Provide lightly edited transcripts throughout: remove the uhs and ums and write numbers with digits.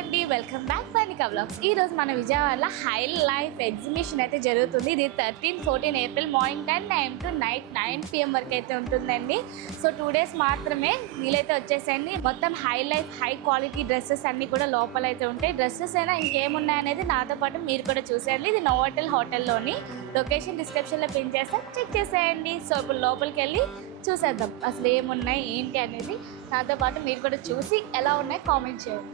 అండి, welcome back Parnika vlogs. ఈ రోజు మన విజయవాడలో హై లైఫ్ ఎగ్జిబిషన్ అయితే జరుగుతుంది. ఇది 13-14 April morning 10 AM to night 9 PM వరకు అయితే ఉంటుందండి. సో 2 days మాత్రమే వీలైతే వచ్చేసేయండి. మొత్తం high life high quality dresses అన్నీ కూడా లోపల అయితే ఉంటాయి. డ్రెస్సెస్ అయినా ఇంకేమున్నాయి అనేది నాతో పాటు మీరు కూడా చూసేయండి. ఇది నోవాటెల్ హోటల్లోని లొకేషన్ డిస్క్రిప్షన్లో పిన్ చేస్తాం, చెక్ చేసేయండి. సో ఇప్పుడు లోపలికి వెళ్ళి చూసేద్దాం అసలు ఏమున్నాయి ఏంటి అనేది. నాతో పాటు మీరు కూడా చూసి ఎలా ఉన్నాయి కామెంట్ చేయండి.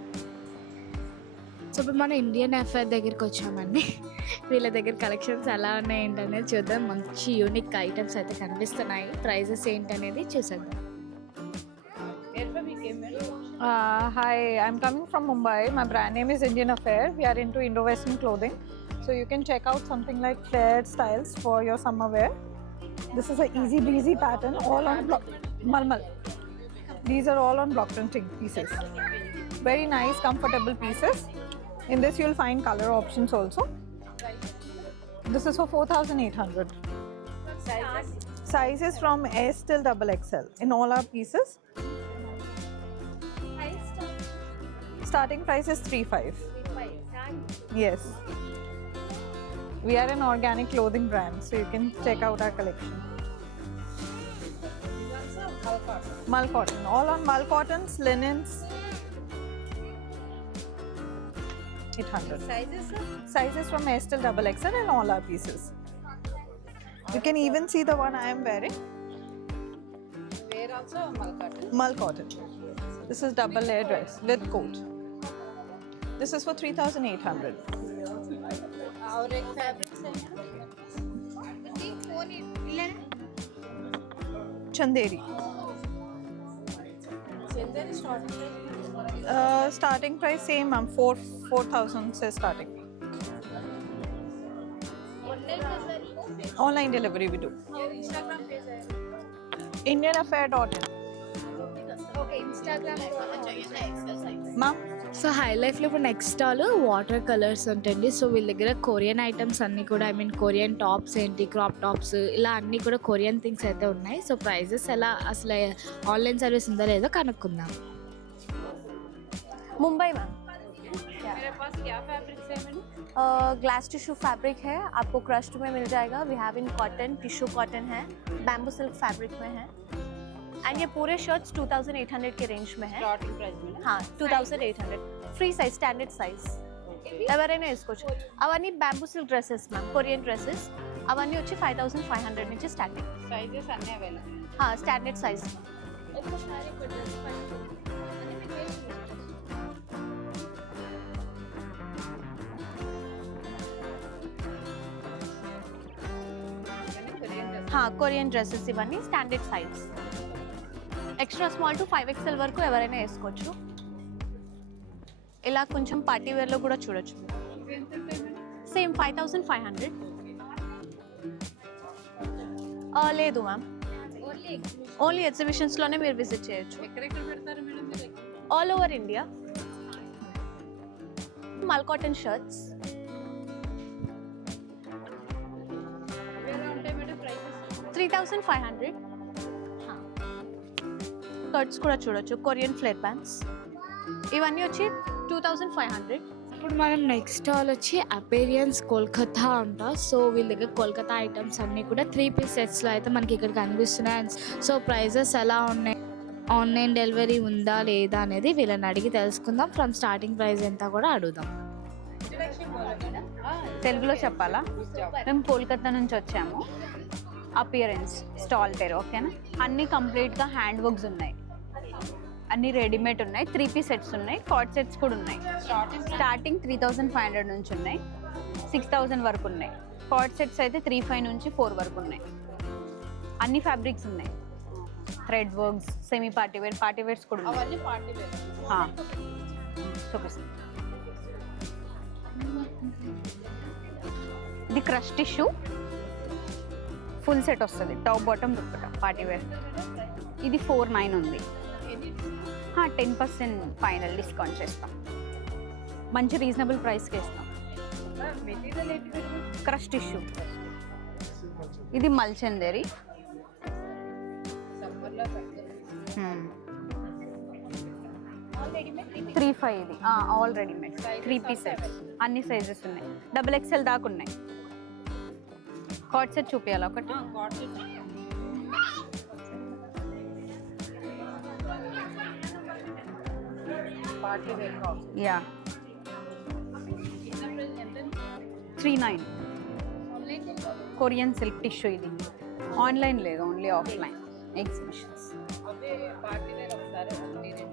సో ఇప్పుడు మన ఇండియన్ అఫేర్ దగ్గరికి వచ్చామండి. వీళ్ళ దగ్గర కలెక్షన్స్ ఎలా ఉన్నాయి ఏంటనేది చూద్దాం. మంచి యూనిక్ ఐటమ్స్ అయితే కనిపిస్తున్నాయి. ప్రైజెస్ ఏంటనేది చూసేద్దాం. Hi, I'm coming from Mumbai. My brand name is Indian Affair. We are into Indo-Western clothing. So you can check out something like flared styles for your summer wear. This is a easy breezy pattern, all on malmal. These are all on block printing pieces. Very nice, comfortable pieces. In this you'll find color options also. This is for 4,800. Sizes from S till XXL in all our pieces. Starting price is 3,500. Yes. We are an organic clothing brand, so you can check out our collection. Mull cotton. All on mull cottons, linens. 800. Sizes from S till XXL in all our pieces. You can even see the one I am wearing. Wear also mull cotton. Mull cotton. This is double layer dress with coat. This is for 3,800. और एक fabrics है Chanderi. Chanderi Starting price same, ma'am. 4,000 से starting. Online delivery we do. Instagram page है IndianAffair.in. Okay Instagram चाहिए ना exercise Ma'am. So high లైఫ్లో ఇప్పుడు next stall water colours ఉంటుంది. సో వీళ్ళ దగ్గర కొరియన్ ఐటమ్స్ అన్నీ కూడా కొరియన్ టాప్స్ ఏంటి, క్రాప్ టాప్స్, ఇలా అన్నీ కూడా కొరియన్ థింగ్స్ అయితే ఉన్నాయి. సో ప్రైజెస్ ఎలా, అసలు ఆన్లైన్ సర్వీస్ ఉందా లేదో కనుక్కుందాం. मुंबई मैम मेरे पास क्या फैब्रिक्स है मैडम ग्लास टिश्यू फैब्रिक है, आपको क्रश्ड में मिल जाएगा. We have in cotton, tissue cotton है, बैम्बू सिल्क फैब्रिक में है. एंड ये पूरे शर्ट्स 2,800 के रेंज में है. स्टार्टिंग प्राइस में हाँ 2,800 फ्री साइज, स्टैंडर्ड साइज. ఎవరైనా వేసుకోవచ్చు. అవన్నీ bamboo silk dresses ma'am, Korean dresses. అవన్నీ వచ్చి 5,500 నుంచి స్టార్టింగ్. साइजेस అన్నీ available standard size. Korean dresses ఇవన్నీ standard size. Extra small to 5XL వరకు ఎవరైనా వేసుకోవచ్చు. ఇలా కొంచెం పార్టీ వేర్లో కూడా చూడొచ్చు. సేమ్ 5,500. లేదు మ్యామ్, ఓన్లీ ఎగ్జిబిషన్స్లోనే మీరు విజిట్ చేయొచ్చు. ఎక్కడెక్కడ పెడతారు మేడం మీరు ఆల్ ఓవర్ ఇండియా. మల్ కాటన్ షర్ట్స్ ఎలా ఉంటాయి మేడం ప్రైసెస్ 3,500. స్కర్ట్స్ కూడా చూడొచ్చు. కొరియన్ ఫ్లేర్ ప్యాంట్స్ ఇవన్నీ వచ్చి 2,500. ఇప్పుడు మనం నెక్స్ట్ స్టాల్ వచ్చి అపేరియన్స్ కోల్కతా అంట. సో వీళ్ళ దగ్గర కోల్కతా ఐటమ్స్ అన్నీ కూడా 3 piece సెట్స్లో అయితే మనకి ఇక్కడ కనిపిస్తున్నాయి. సో ప్రైజెస్ ఎలా ఉన్నాయి, ఆన్లైన్ డెలివరీ ఉందా లేదా అనేది వీళ్ళని అడిగి తెలుసుకుందాం. ఫ్రమ్ స్టార్టింగ్ ప్రైస్ ఎంత కూడా అడుగుదాం. తెలుగులో చెప్పాలా? మేము కోల్కతా నుంచి వచ్చాము. అపియరెన్స్ స్టాల్ పేరు ఓకేనా. అన్నీ కంప్లీట్గా హ్యాండ్ వర్క్స్ ఉన్నాయి, అన్నీ రెడీమేడ్ ఉన్నాయి. 3 piece సెట్స్ ఉన్నాయి, కార్డ్ సెట్స్ కూడా ఉన్నాయి. స్టార్టింగ్ 3,500 నుంచి ఉన్నాయి, 6,000 వరకు ఉన్నాయి. కార్డ్ సెట్స్ అయితే 3,500 నుంచి 4 వరకు ఉన్నాయి. అన్ని ఫ్యాబ్రిక్స్ ఉన్నాయి. Thread works, semi party wears కూడా ఉన్నాయి. అవన్నీ పార్టీ వేర్ చూపిస్తాను. ఇది క్రష్ టిష్యూ ఫుల్ సెట్ వస్తుంది, top bottom dupatta party wear. ఇది 4,900 ఉంది. 10% ఫైనల్ డిస్కౌంట్ చేస్తాం. మంచి రీజనబుల్ ప్రైస్కి ఇస్తాం. మెటీరియల్ ఏంటి మేడం క్రష్ టిష్యూ. ఇది మల్చందేరి. సమ్మర్లో 3.5 ఇది ఆల్ రెడీమేడ్ 3 పీసెస్ అన్ని సైజెస్ ఉన్నాయి. XXL దాకా ఉన్నాయి. కార్డ్ సెట్ చూపించాలా ఒకటి? పార్టీ వేర్ కావాలి. Yeah 39 Korean silk tissue. ఇది ఆన్లైన్ లేదు, ఓన్లీ ఆఫ్లైన్ ఎగ్జిబిషన్స్. అదే పార్టీ వేర్ ఒకసారి ఒకటి రెండు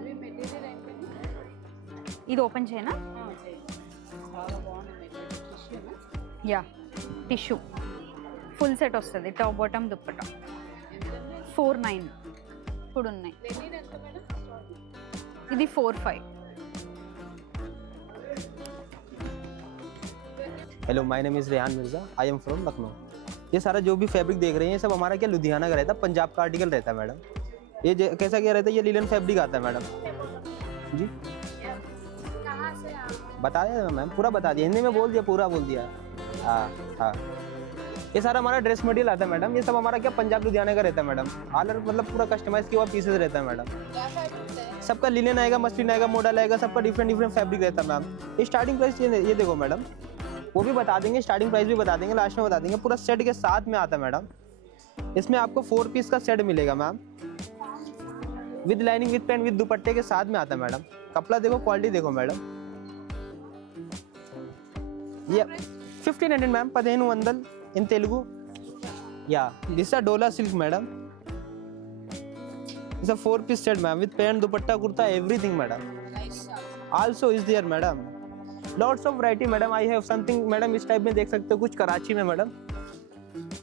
ఇవి మెటీరియల్ ఏంటండి? ఇది ఓపెన్ చేయనా? చాలా బాగుంది మెటీరియల్. టిష్యూనా? యా టిష్యూ ఫుల్ సెట్ వస్తుంది, టాప్ బాటమ్ దుప్పటా. 4.9 ఇప్పుడు ఉన్నాయి. లెనిన్ ఎంత మేడం? ఇది 4.5. Hello, my name is Rehan Mirza, I am from Lucknow. ये सारा जो भी फैब्रिक देख रहे हैं ये सब हमारा क्या लुधियाना का रहता है, पंजाब का आर्टिकल रहता है मैडम। ये कैसा क्या रहता है, ये लिनन फैब्रिक आता है मैडम जी। कहाँ से आप? बता दिया मैम, पूरा बता दिया, हिंदी में बोल दिया, पूरा बोल दिया। हाँ हाँ, ये सारा हमारा ड्रेस मटेरियल आता है मैडम। ये सब हमारा क्या पंजाब लुधियाना का रहता है मैडम। ऑल मतलब पूरा कस्टमाइज किया हुआ पीसेस रहता है मैडम। सबका लिनन आएगा, मसलिन आएगा, मॉडल आएगा, सबका डिफरेंट डिफरेंट फैब्रिक रहता है मैम। ये स्टार्टिंग प्राइस ये देखो मैडम, वो भी बता देंगे, स्टार्टिंग प्राइस भी बता देंगे, लास्ट में बता देंगे। पूरा सेट के साथ में आता है मैडम। इसमें आपको 4 पीस का सेट मिलेगा ma'am, with lining, with pant, with दुपट्टे के साथ में आता है मैडम। कपड़ा देखो, क्वालिटी देखो मैडम। ये 1500 ma'am, 1500 in Telugu. Yeah, this is a Dola silk madam. It's a 4 piece set ma'am, with pant, dupatta, kurta, everything madam. Also is there madam. Lots of variety madam. I have something madam, इस type में देख सकते हो, कुछ कराची में madam.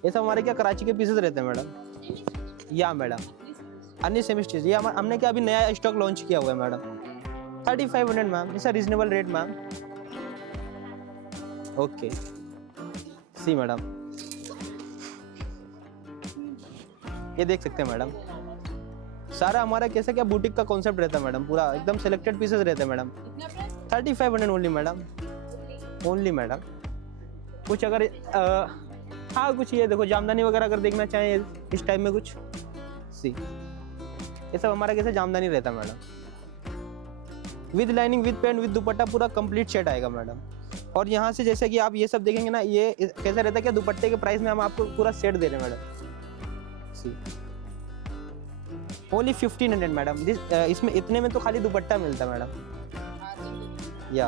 ये सब हमारे क्या कराची के पीसेस रहते हैं मैडम। या मैडम अन्य सेमी स्टिच, ये हमने क्या अभी नया स्टॉक लॉन्च किया हुआ है madam. 3500 ma'am, it's a reasonable rate ma'am. Okay see madam, ये देख सकते हैं मैडम। सारा हमारा कैसा क्या बुटीक का कॉन्सेप्ट रहता है मैडम, पूरा एकदम सिलेक्टेड पीसेस रहते हैं madam. 3500 only madam, only madam. कुछ अगर हाँ कुछ ये देखो जामदानी वगैरह अगर देखना चाहें इस टाइप में कुछ सी, ये सब हमारा कैसे जामदानी रहता है madam. With lining, with pant, with dupatta, पूरा कंप्लीट सेट आएगा मैडम। और यहाँ से जैसे कि आप ये सब देखेंगे ना, ये कैसा रहता है क्या, दुपट्टे के प्राइस में हम आपको पूरा सेट दे रहे हैं मैडम। सी ओनली 1500 मैडम। इसमें इतने में तो खाली दुपट्टा मिलता है मैडम। या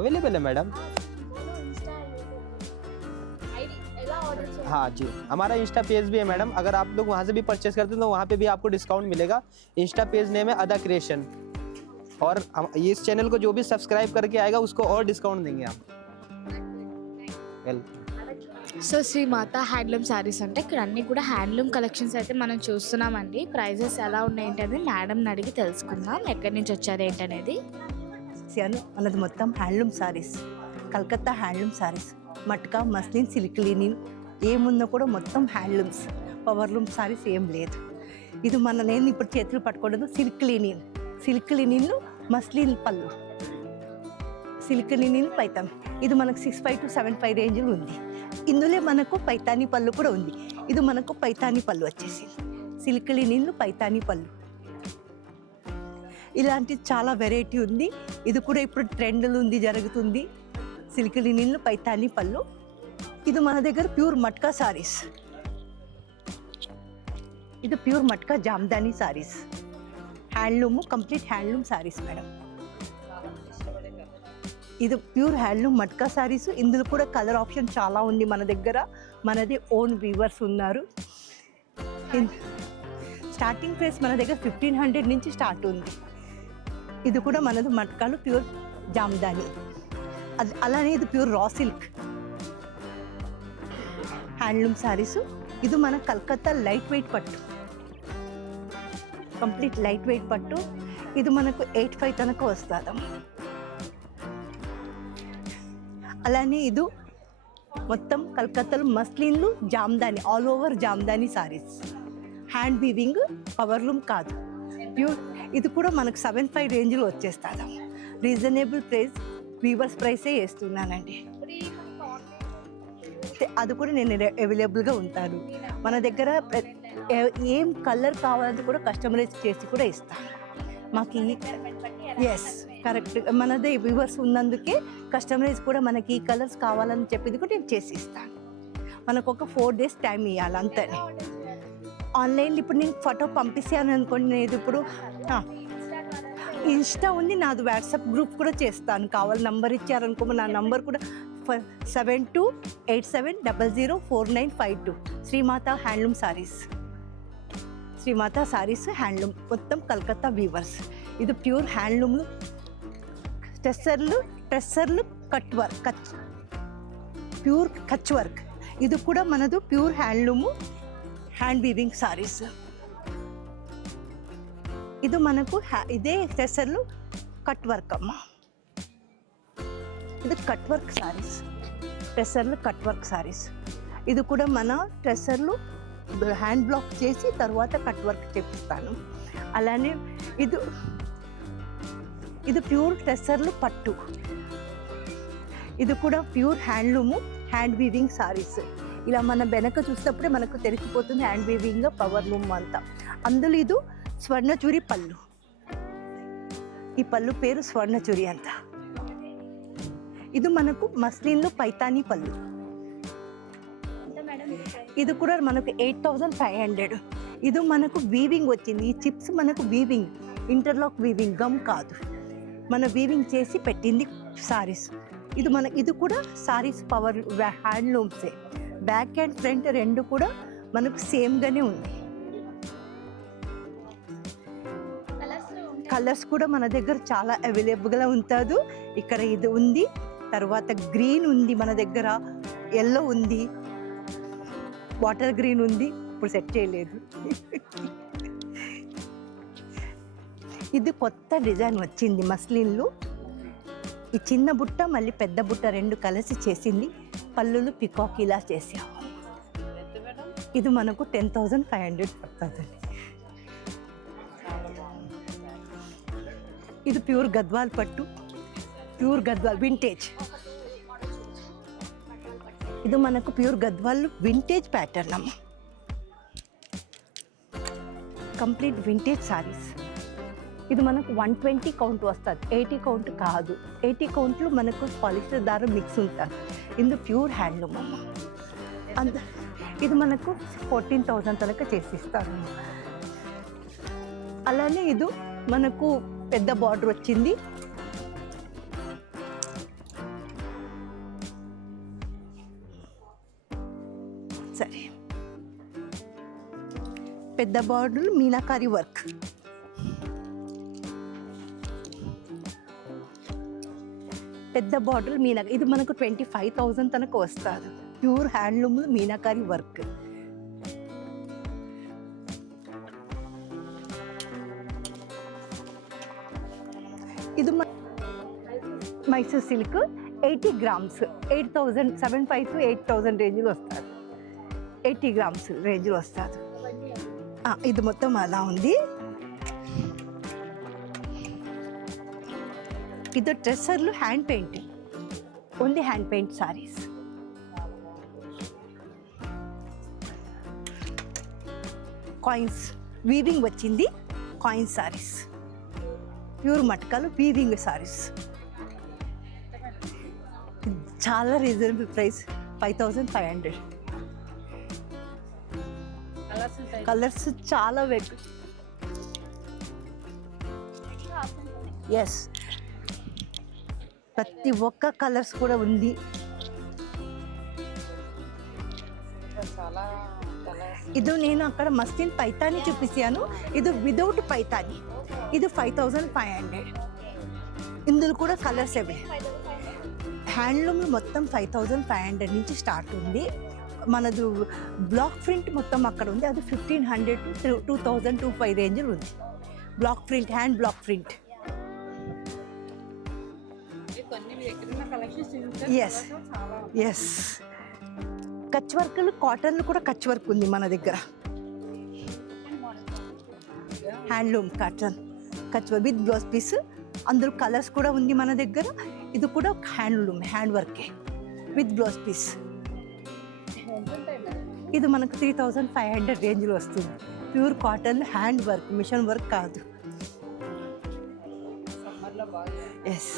अवेलेबल है मैडम। हाँ जी, हमारा इंस्टा पेज भी है मैडम। अगर आप लोग वहाँ से भी परचेस करते हैं तो वहाँ पे भी आपको डिस्काउंट मिलेगा। इंस्टा पेज नेम है अदा क्रिएशन, और इस चैनल को जो भी सब्सक्राइब करके आएगा उसको और डिस्काउंट देंगे आप। वेलकम। సో శ్రీ మాత హ్యాండ్లూమ్ శారీస్ అంటే ఇక్కడ అన్నీ కూడా హ్యాండ్లూమ్ కలెక్షన్స్ అయితే మనం చూస్తున్నామండి. ప్రైజెస్ ఎలా ఉన్నాయి ఏంటనేది మేడంని అడిగి తెలుసుకుందాం, ఎక్కడి నుంచి వచ్చారు ఏంటనేది. మనది మొత్తం handloom saris, Calcutta handloom saris, matka, muslin, silk linen ఏమున్నా కూడా మొత్తం హ్యాండ్లూమ్స్, పవర్లూమ్ సారీస్ ఏం లేదు. ఇది నేను ఇప్పుడు చేతులు పట్టుకోవడం silk linen, silk linen, muslin పళ్ళు, సిల్క్ లినిన్ పైతాన్. ఇది మనకు 65 to 75 రేంజ్లో ఉంది. ఇందులో మనకు పైతానీ పళ్ళు కూడా ఉంది. ఇది మనకు పైతానీ పళ్ళు వచ్చేసింది, సిల్క్ లినిన్లు, పైతానీ పళ్ళు. ఇలాంటి చాలా వెరైటీ ఉంది. ఇది కూడా ఇప్పుడు ట్రెండ్లు ఉంది, జరుగుతుంది. సిల్క్ లినిన్లు, పైతానీ పళ్ళు. ఇది మన దగ్గర ప్యూర్ మట్కా సారీస్, ఇది pure matka Jamdani saris, handloom, complete handloom saris madam. ఇది ప్యూర్ హ్యాండ్లూమ్ మట్కా సారీస్. ఇందులో కూడా కలర్ ఆప్షన్ చాలా ఉంది మన దగ్గర. మనది ఓన్ వీవర్స్ ఉన్నారు. స్టార్టింగ్ ప్రైస్ మన దగ్గర 1500 నుంచి స్టార్ట్ ఉంది. ఇది కూడా మనది మట్కాలు, ప్యూర్ జామ్దాని. అలానే ఇది pure raw silk handloom saris. ఇది మన కలకత్తా లైట్ వెయిట్ పట్టు, కంప్లీట్ లైట్ వెయిట్ పట్టు. ఇది మనకు 85 తనక వస్తుందాం. అలానే ఇది మొత్తం కలకత్తాలో మస్లిన్లు, Jamdani, all over Jamdani saris. Hand weaving, powerloom కాదు, ప్యూర్. ఇది కూడా మనకు 75 రేంజ్లో వచ్చేస్తాం. రీజనబుల్ ప్రైస్, వీవర్స్ ప్రైసే వేస్తున్నానండి. అది కూడా నేను అవైలబుల్గా ఉంటాను. మన దగ్గర ఏం కలర్ కావాలని కూడా కస్టమైజ్ చేసి కూడా ఇస్తాను. మాకు ఎస్ కరెక్ట్, మనదే వ్యూవర్స్ ఉన్నందుకే కస్టమైజ్ కూడా మనకి ఈ కలర్స్ కావాలని చెప్పింది కూడా నేను చేసి ఇస్తాను. మనకు ఒక 4 days టైం ఇవ్వాలి అంతే. ఆన్లైన్లో ఇప్పుడు నేను ఫోటో పంపిస్తాను అనుకోండి, నేను ఇప్పుడు ఇన్స్టా ఉంది, నాది వాట్సాప్ గ్రూప్ కూడా చేస్తాను. కావాలి నంబర్ ఇచ్చారనుకో, నా నంబర్ కూడా 7287004952. శ్రీమాత హ్యాండ్లూమ్ సారీస్, శ్రీమాత సారీస్ హ్యాండ్లూమ్, మొత్తం కలకత్తా వీవర్స్. ఇది ప్యూర్ హ్యాండ్లూమ్లు, టెస్సర్లు cut work, pure Kutch work. ఇది కూడా మనది pure handloom, hand weaving saris. ఇది మనకు ఇదే టెస్సర్లు కట్ వర్క్ అమ్మ. ఇది కట్ వర్క్ సారీస్, టెస్సర్లు కట్ వర్క్ సారీస్. ఇది కూడా మన టెస్సర్లు హ్యాండ్ బ్లాక్ చేసి తర్వాత కట్ వర్క్ చేపిస్తాను. అలానే ఇది ప్యూర్ టెస్సర్లు పట్టు. ఇది కూడా pure handloom, hand weaving saris. ఇలా మన వెనక చూసినప్పుడే మనకు తెలిసిపోతుంది హ్యాండ్ వీవింగ్ పవర్ లూమ్ అంతా. అందులో ఇది స్వర్ణచూరి పళ్ళు. ఈ పళ్ళు పేరు స్వర్ణచూరి అంత. ఇది మనకు మస్లిన్లో పైతానీ పళ్ళు. ఇది కూడా మనకు 8500. ఇది మనకు వీవింగ్ వచ్చింది. ఈ చిప్స్ మనకు వీవింగ్, ఇంటర్లాక్ వీవింగ్, గమ్ కాదు, మన వీవింగ్ చేసి పెట్టింది సారీస్. ఇది కూడా సారీస్ పవర్ హ్యాండ్లూమ్సే. బ్యాక్ అండ్ ఫ్రంట్ రెండు కూడా మనకు సేమ్గానే ఉంది. కలర్స్ కూడా మన దగ్గర చాలా అవైలబుల్గా ఉంటుంది. ఇక్కడ ఇది ఉంది, తర్వాత గ్రీన్ ఉంది మన దగ్గర, ఎల్లో ఉంది, వాటర్ గ్రీన్ ఉంది, ఇప్పుడు సెట్ చేయలేదు. ఇది కొత్త డిజైన్ వచ్చింది మస్లిన్లు. ఈ చిన్న బుట్ట మళ్ళీ పెద్ద బుట్ట రెండు కలిసి చేసింది. పళ్ళులు పికాక్ ఇలా చేసాము. ఇది మనకు 10,500 పడుతుందండి. ఇది ప్యూర్ గద్వాల్ పట్టు, ప్యూర్ గద్వాల్ వింటేజ్. ఇది మనకు ప్యూర్ గద్వాల్ వింటేజ్ ప్యాటర్న్ అమ్మ, కంప్లీట్ వింటేజ్ సారీస్. ఇది మనకు 120 కౌంట్ వస్తుంది, 80 కౌంట్ కాదు. 80 కౌంట్లో మనకు పాలిస్టర్ దారం మిక్స్ ఉంటుంది. ఇది ప్యూర్ హ్యాండ్లూమ్ అమ్మ. ఇది మనకు 14,000 తనక చేసిస్తారు. అలానే ఇది మనకు పెద్ద బార్డర్ వచ్చింది. సరే, పెద్ద బార్డర్ మీనాకారి వర్క్. పెద్ద బార్డర్ మీనాకారి. ఇది మనకు 25,000 తనకు వస్తుంది. Pure handloom meenakari work. ఇది మైసూర్ సిల్క్ 80 grams, 8,750 to 8,000 రేంజ్లో వస్తుంది. 80 grams రేంజ్లో వస్తుంది. ఇది మొత్తం అలా ఉంది. ఇది డ్రెస్సర్లు hand painting, only hand paint saris. Coins weaving వచ్చింది, కాయిన్ సారీస్, ప్యూర్ మటకాలు వీవింగ్ సారీస్. చాలా రీజనబుల్ ప్రైస్, 5,500. కలర్స్ చాలా ఎస్, ప్రతి ఒక్క కలర్స్ కూడా ఉంది. ఇది నేను అక్కడ మస్లిన్ పైతాని చూపిస్తాను. ఇది వితౌట్ పైతాని. ఇది 5,500. ఇందులో కూడా కలర్స్ అవి. హ్యాండ్లూమ్ మొత్తం 5,500 నుంచి స్టార్ట్ ఉంది. మనది బ్లాక్ ప్రింట్ మొత్తం అక్కడ ఉంది. అది 1,500 to 2,025 రేంజ్లో ఉంది. Block print, hand block print. Yes yes, Kutch వర్క్లు, కాటన్లు కూడా కచ్ వర్క్ ఉంది మన దగ్గర. Handloom cotton Kutch work with blouse piece, అందులో కలర్స్ కూడా ఉంది మన దగ్గర. ఇది కూడా హ్యాండ్లూమ్, హ్యాండ్ వర్కే విత్ బ్లౌజ్ పీస్. ఇది మనకు 3500 రేంజ్లో వస్తుంది. Pure cotton hand work, machine work కాదు. సమ్మర్లో బాగా ఎస్.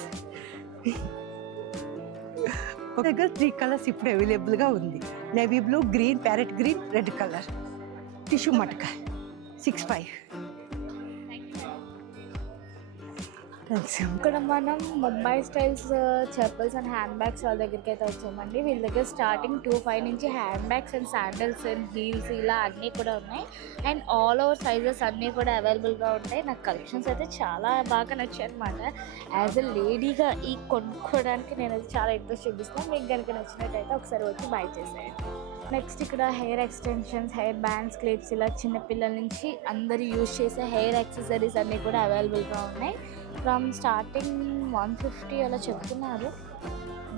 ఒక దగ్గర 3 కలర్స్ ఇప్పుడు అవైలబుల్గా ఉంది. Navy blue, green, parrot green, red colour. Tissue matka 65. ఇక్కడ మనం Mumbai styles chappals and hand bags వాళ్ళ దగ్గరికి అయితే వచ్చామండి. వీళ్ళ దగ్గర స్టార్టింగ్ 25 నుంచి hand bags and sandals and heels ఇలా అన్నీ కూడా ఉన్నాయి. అండ్ ఆల్ ఓవర్ సైజెస్ అన్నీ కూడా అవైలబుల్గా ఉంటాయి. నాకు కలెక్షన్స్ అయితే చాలా బాగా నచ్చాయి అనమాట. యాజ్ ఎ లేడీగా ఈ కొనుక్కోవడానికి నేను అది చాలా ఇంట్రెస్ట్ చూపిస్తాను. మీకు కనుక నచ్చినట్టయితే ఒకసారి వచ్చి బై చేసేయండి. నెక్స్ట్ ఇక్కడ hair extensions, hair bands, clips ఇలా చిన్నపిల్లల నుంచి అందరూ యూజ్ చేసే హెయిర్ యాక్సెసరీస్ అన్నీ కూడా అవైలబుల్గా ఉన్నాయి. ఫ్రమ్ స్టార్టింగ్ 150 అలా చెప్తున్నారు.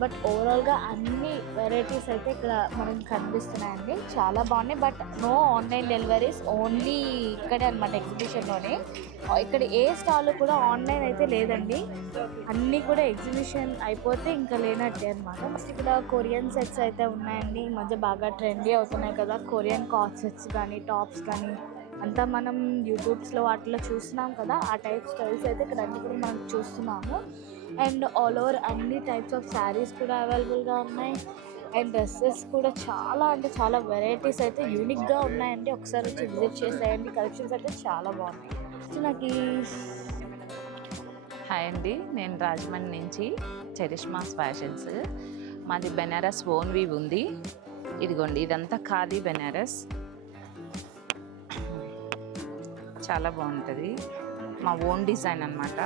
బట్ ఓవరాల్గా అన్ని వెరైటీస్ అయితే ఇక్కడ మనకు కనిపిస్తున్నాయండి. చాలా బాగున్నాయి. But no online deliveries, only ఇక్కడే అనమాట ఎగ్జిబిషన్లోనే. ఇక్కడ ఏ స్టాల్ కూడా ఆన్లైన్ అయితే లేదండి. అన్నీ కూడా ఎగ్జిబిషన్ అయిపోతే ఇంకా లేనట్టే అనమాట. నెక్స్ట్ ఇక్కడ కొరియన్ సెట్స్ అయితే ఉన్నాయండి. ఈ మధ్య బాగా ట్రెండీ అవుతున్నాయి కదా కొరియన్ కార్డ్ సెట్స్ కానీ టాప్స్ కానీ అంతా మనం యూట్యూబ్స్లో వాటిలో చూస్తున్నాం కదా. ఆ టైప్ స్టైల్స్ అయితే ఇక్కడ అన్నీ కూడా మనం చూస్తున్నాము. అండ్ ఆల్ ఓవర్ అన్ని టైప్స్ ఆఫ్ శారీస్ కూడా అవైలబుల్గా ఉన్నాయి. అండ్ డ్రెస్సెస్ కూడా చాలా అంటే చాలా వెరైటీస్ అయితే యూనిక్గా ఉన్నాయండి. ఒకసారి వచ్చి విజిట్ చేసేయండి. కలెక్షన్స్ అయితే చాలా బాగున్నాయి. నాకు హాయ్ అండి, నేను రాజమండ్రి నుంచి చరిష్మాస్ ఫ్యాషన్స్. మాది బెనారస్ ఓన్ వీవ్ ఉంది. ఇదిగోండి, ఇదంతా ఖాదీ బెనారస్, చాలా బాగుంటుంది. మా ఓన్ డిజైన్ అన్నమాట.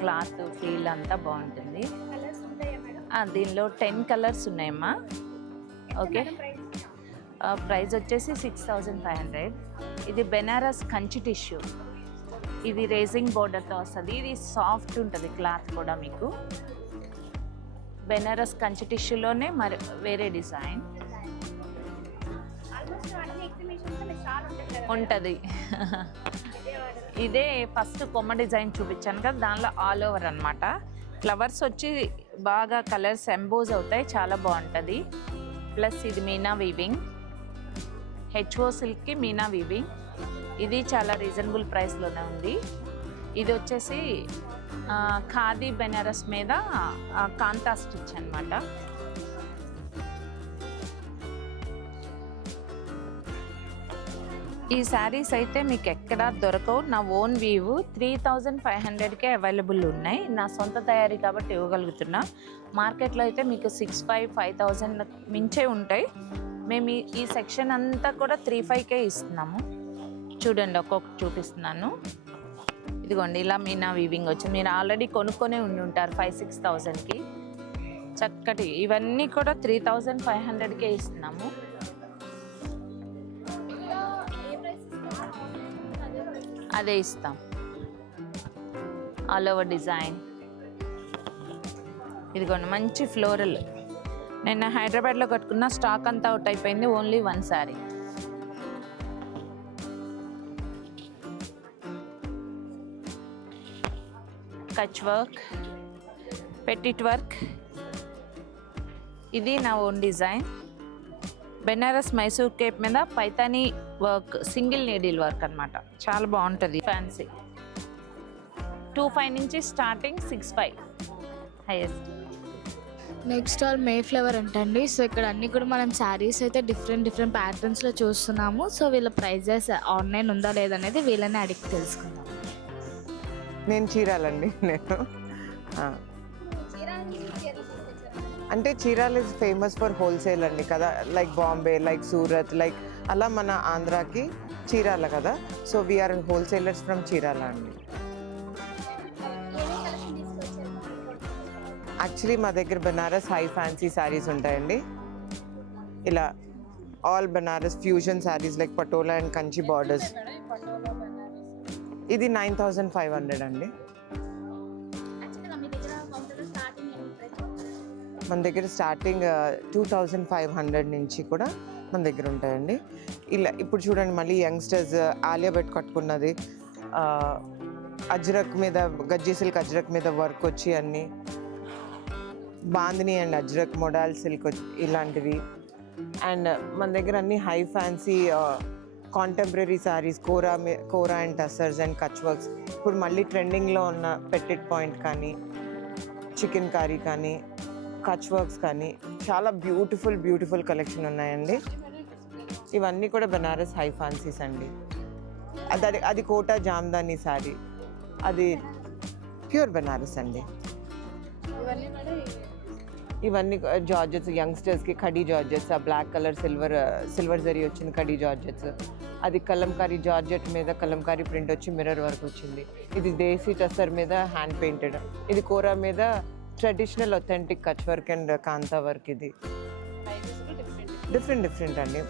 క్లాత్ ఫీల్ అంతా బాగుంటుంది. దీనిలో 10 కలర్స్ ఉన్నాయమ్మా. ఓకే, ప్రైస్ వచ్చేసి 6500. ఇది బెనారస్ కంచి టిష్యూ. ఇది రేజింగ్ బోర్డర్తో వస్తుంది. ఇది సాఫ్ట్ ఉంటుంది క్లాత్ కూడా. మీకు బెనారస్ కంచి టిష్యూలోనే మరి వేరే డిజైన్ ఉంటుంది. ఇదే ఫస్ట్ కొమ్మ డిజైన్ చూపించాను కదా, దానిలో ఆల్ ఓవర్ అనమాట. ఫ్లవర్స్ వచ్చి బాగా కలర్స్ ఎంబోజ్ అవుతాయి, చాలా బాగుంటుంది. ప్లస్ ఇది మీనా వీవింగ్, హెచ్ఓ సిల్క్కి మీనా వీవింగ్. ఇది చాలా రీజనబుల్ ప్రైస్లోనే ఉంది. ఇది వచ్చేసి ఖాదీ బెనారస్ మీద కాంతా స్టిచ్ అనమాట. ఈ శారీస్ అయితే మీకు ఎక్కడా దొరకవు. నా ఓన్ వీవ్ 3500కే అవైలబుల్ ఉన్నాయి. నా సొంత తయారీ కాబట్టి ఇవ్వగలుగుతున్నా. మార్కెట్లో అయితే మీకు 6500-5000 మించే ఉంటాయి. మేము ఈ సెక్షన్ అంతా కూడా 3500కే ఇస్తున్నాము. చూడండి, ఒక్కొక్కటి చూపిస్తున్నాను. ఇదిగోండి, ఇలా మీనా వీవింగ్ వచ్చి మీరు ఆల్రెడీ కొనుక్కొనే ఉండి ఉంటారు 5-6,000కి. చక్కటి ఇవన్నీ కూడా 3500కే ఇస్తున్నాము. అదే ఇస్తాం. All over design. ఇదిగోండి, మంచి ఫ్లోరల్. నేను హైదరాబాద్లో కట్టుకున్న స్టాక్ అంతా అవుట్ అయిపోయింది. ఓన్లీ 1 శారీ. కచ్ వర్క్, పెటిట్ వర్క్. ఇది నా ఓన్ డిజైన్. బెనారస్ మైసూర్ కేప్ మీద Paithani work, single needle work అనమాట. చాలా బాగుంటుంది, ఫ్యాన్సీ. 25 నుంచి స్టార్టింగ్ 65 హైయెస్ట్. నెక్స్ట్ స్టాల్ మే ఫ్లేవర్ అంటండి. సో ఇక్కడ అన్నీ కూడా మనం శారీస్ అయితే డిఫరెంట్ ప్యాటర్న్స్లో చూస్తున్నాము. సో వీళ్ళ ప్రైజెస్ ఆన్లైన్ ఉందా లేదనేది వీళ్ళని అడిగి తెలుసుకుందాం. నేను చీరాలండి. అంటే Chirala is famous for wholesale అండి కదా, like Bombay, like Surat, like అలా మన ఆంధ్రాకి చీరాల కదా. So we are wholesalers from Chirala అండి. యాక్చువల్లీ మా దగ్గర బెనారస్ హై ఫ్యాన్సీ శారీస్ ఉంటాయండి. ఇలా all Banaras fusion sarees like Patola and Kanchi borders. ఇది 9500 అండి. మన దగ్గర స్టార్టింగ్ 2500 నుంచి కూడా మన దగ్గర ఉంటాయండి. ఇలా ఇప్పుడు చూడండి, మళ్ళీ యంగ్స్టర్స్ ఆలియా భట్ కట్టుకున్నది, అజ్రక్ మీద గజ్జి సిల్క్ అజ్రక్ మీద వర్క్ వచ్చి అన్ని Bandhani and Ajrakh modal silk ఇలాంటివి. అండ్ మన దగ్గర అన్ని high fancy contemporary sarees Kora and tussars and Kutch works. ఇప్పుడు మళ్ళీ ట్రెండింగ్లో ఉన్న పెట్టెడ్ పాయింట్ కానీ చికెన్ కర్రీ కానీ కచ్ వర్క్స్ కానీ చాలా బ్యూటిఫుల్ కలెక్షన్ ఉన్నాయండి. ఇవన్నీ కూడా బనారస్ హై ఫ్యాన్సీస్ అండి. అది కోటా జామ్దాని సారీ, అది ప్యూర్ బనారస్ అండి. ఇవన్నీ జార్జెట్స్ యంగ్స్టర్స్కి ఖడీ జార్జెట్స్, ఆ బ్లాక్ కలర్ సిల్వర్ జరీ వచ్చింది ఖడీ జార్జెట్స్. అది కలంకారీ జార్జెట్ మీద కలంకారీ ప్రింట్ వచ్చి మిర్రర్ వర్క్ వచ్చింది. ఇది దేశీ టసర్ మీద హ్యాండ్ పెయింటెడ్. ఇది కోరా మీద traditional authentic Kutch work and Kantha work. ఇది డిఫరెంట్ అండి.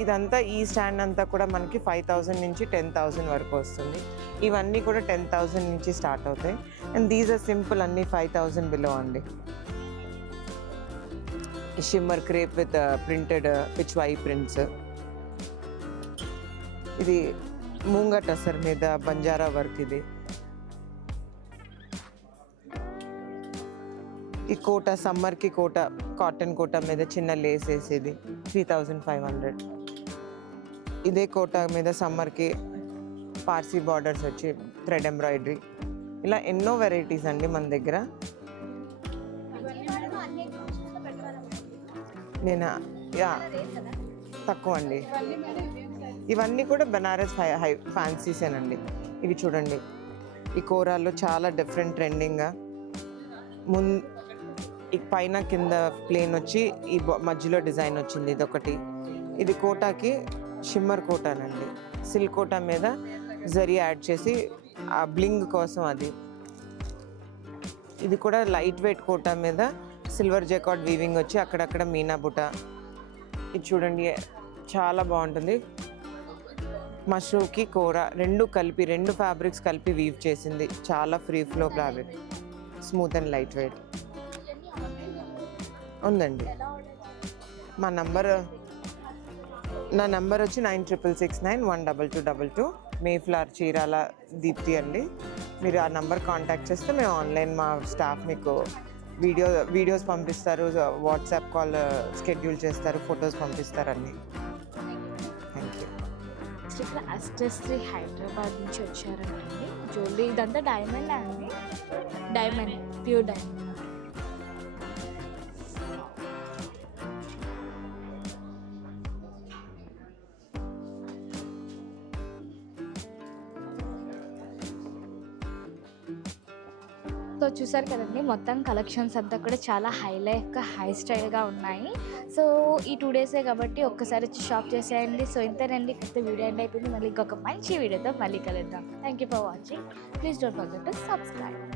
ఇదంతా ఈ స్టాండ్ అంతా కూడా మనకి 5,000 నుంచి 10,000 వరకు వస్తుంది. ఇవన్నీ కూడా 10,000 నుంచి స్టార్ట్ అవుతాయి. అండ్ దీస్ ఆర్ సింపుల్, అన్నీ 5,000 బిలో అండి. Shimmer crepe with printed Pichwai prints. ఇది మూంగా టసర్ మీద బంజారా వర్క్. ఇది ఈ కోట సమ్మర్కి కోట కాటన్ కోట మీద చిన్న లేస్ వేసేది 3,500. ఇదే కోట మీద సమ్మర్కి పార్సీ బార్డర్స్ వచ్చి థ్రెడ్ ఎంబ్రాయిడరీ. ఇలా ఎన్నో వెరైటీస్ అండి మన దగ్గర. తక్కువ అండి. ఇవన్నీ కూడా బనారస్ హై ఫ్యాన్సీసేనండి. ఇవి చూడండి, ఈ కోరాల్లో చాలా డిఫరెంట్ ట్రెండింగ్గా ఈ పైన కింద ప్లేన్ వచ్చి ఈ మధ్యలో డిజైన్ వచ్చింది. ఇదొకటి. ఇది కోటాకి షిమ్మర్ కోటానండి. సిల్క్ కోటా మీద జరీ యాడ్ చేసి ఆ బ్లింగ్ కోసం అది. ఇది కూడా లైట్ వెయిట్ కోటా మీద సిల్వర్ జెకార్డ్ వీవింగ్ వచ్చి అక్కడక్కడ మీనా బుట్ట. ఇది చూడండి, చాలా బాగుంటుంది. మష్రూకి కోరా రెండు ఫ్యాబ్రిక్స్ కలిపి వీవ్ చేసింది. చాలా free flow fabric, smooth and light weight ఉందండి. నా నంబర్ వచ్చి 9669122222. మేఫ్లవర్ చీరాల దీప్తి అండి. మీరు ఆ నంబర్ కాంటాక్ట్ చేస్తే మేము ఆన్లైన్ మా స్టాఫ్ మీకు వీడియోస్ పంపిస్తారు, వాట్సాప్ కాల్ షెడ్యూల్ చేస్తారు, ఫొటోస్ పంపిస్తారండి. Thank you. ఇక్కడ అష్టశ్రీ హైదరాబాద్ నుంచి వచ్చారండి. జ్యువెలరీ ఇదంతా డైమండ్ అండి, డైమండ్ ప్యూర్ డైమండ్. సో చూసారు కదండి, మొత్తం కలెక్షన్స్ అంతా కూడా చాలా హై స్టైల్గా ఉన్నాయి. సో ఈ 2 డేసే కాబట్టి ఒక్కసారి వచ్చి షాప్ చేసేయండి. సో ఇంతేనండి, కొత్త వీడియో ఎండ్ అయిపోయింది. మళ్ళీ ఇంకొక మంచి వీడియోతో మళ్ళీ కలుద్దాం. Thank you for watching. Please don't forget to subscribe.